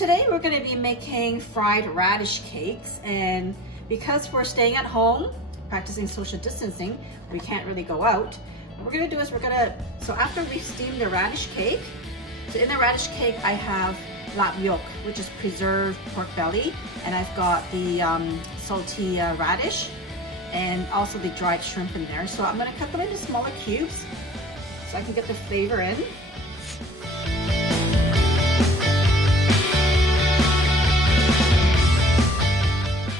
today we're going to be making fried radish cakes, and because we're staying at home, practicing social distancing, we can't really go out. What we're going to do is so after we steam the radish cake, so in the radish cake I have lap yolk, which is preserved pork belly, and I've got the salty radish and also the dried shrimp in there. So I'm going to cut them into smaller cubes so I can get the flavor in.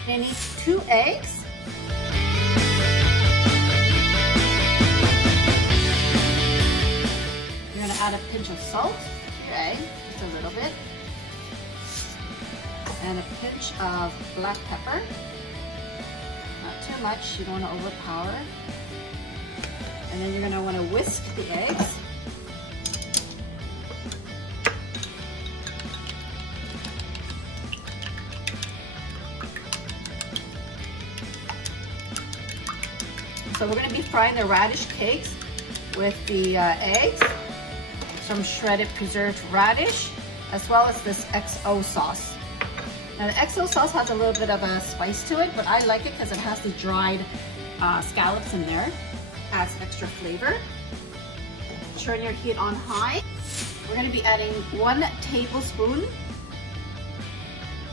I need 2 eggs. You're going to add a pinch of salt to your egg, just a little bit, and a pinch of black pepper. Not too much, you don't want to overpower. And then you're going to want to whisk the eggs. So we're going to be frying the radish cakes with the eggs, some shredded preserved radish, as well as this XO sauce. Now the XO sauce has a little bit of a spice to it, but I like it because it has the dried scallops in there. Adds extra flavor. Turn your heat on high. We're going to be adding 1 tablespoon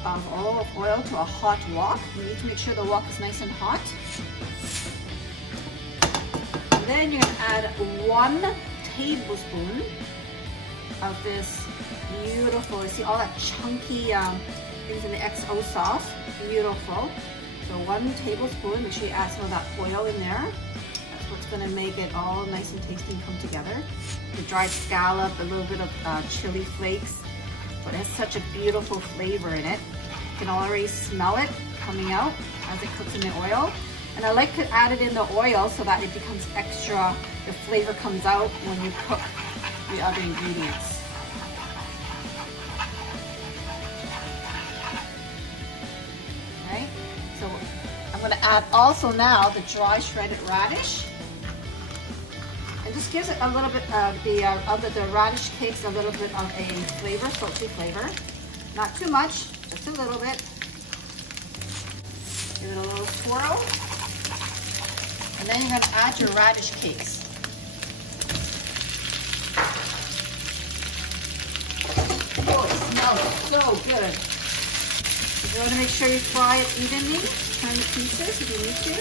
of olive oil to a hot wok. You need to make sure the wok is nice and hot. Then you're going to add 1 tablespoon of this beautiful, you see all that chunky things in the XO sauce, beautiful. So 1 tablespoon, make sure you add some of that oil in there. That's what's going to make it all nice and tasty and come together. The dried scallop, a little bit of chili flakes, but it has such a beautiful flavor in it. You can already smell it coming out as it cooks in the oil. And I like to add it in the oil so that it becomes extra, the flavor comes out when you cook the other ingredients. Okay, so I'm going to add also now the dry shredded radish. And just gives it a little bit of the radish cakes a little bit of a flavor, salty flavor. Not too much, just a little bit. Give it a little swirl. And then you're going to add your radish cakes. Oh, it smells so good. You want to make sure you fry it evenly. Turn the pieces if you need to.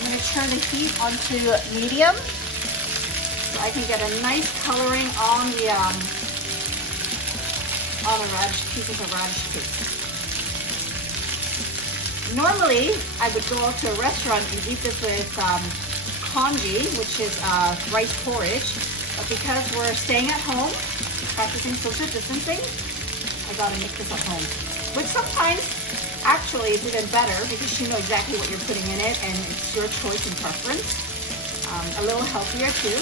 I'm going to turn the heat onto medium so I can get a nice coloring on the radish pieces of radish cakes. Normally, I would go out to a restaurant and eat this with congee, which is rice porridge. But because we're staying at home, practicing social distancing, I gotta make this at home. Which sometimes actually is even better because you know exactly what you're putting in it and it's your choice and preference. A little healthier too.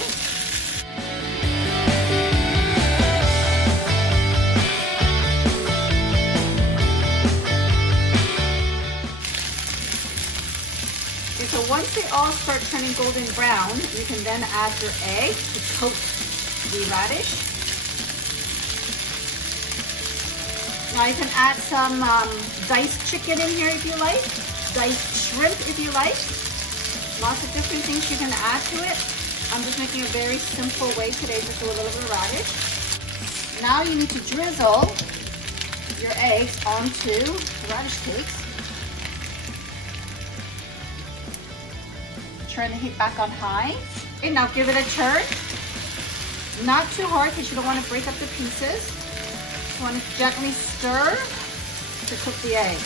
So once they all start turning golden brown, you can then add your egg to coat the radish. Now you can add some diced chicken in here if you like, diced shrimp if you like. Lots of different things you can add to it. I'm just making a very simple way today, just do a little bit of radish. Now you need to drizzle your eggs onto the radish cakes. Turn the heat back on high. Okay, now give it a turn. Not too hard because you don't want to break up the pieces. You want to gently stir to cook the egg.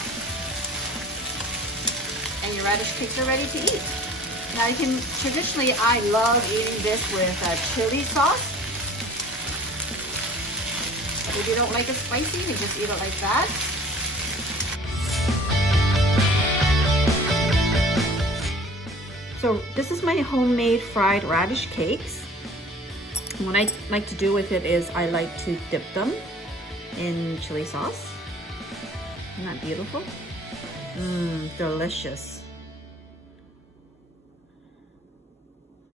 And your radish cakes are ready to eat. Now you can, traditionally I love eating this with chili sauce. But if you don't like it spicy, you can just eat it like that. So this is my homemade fried radish cakes. And what I like to do with it is I like to dip them in chili sauce. Isn't that beautiful? Delicious.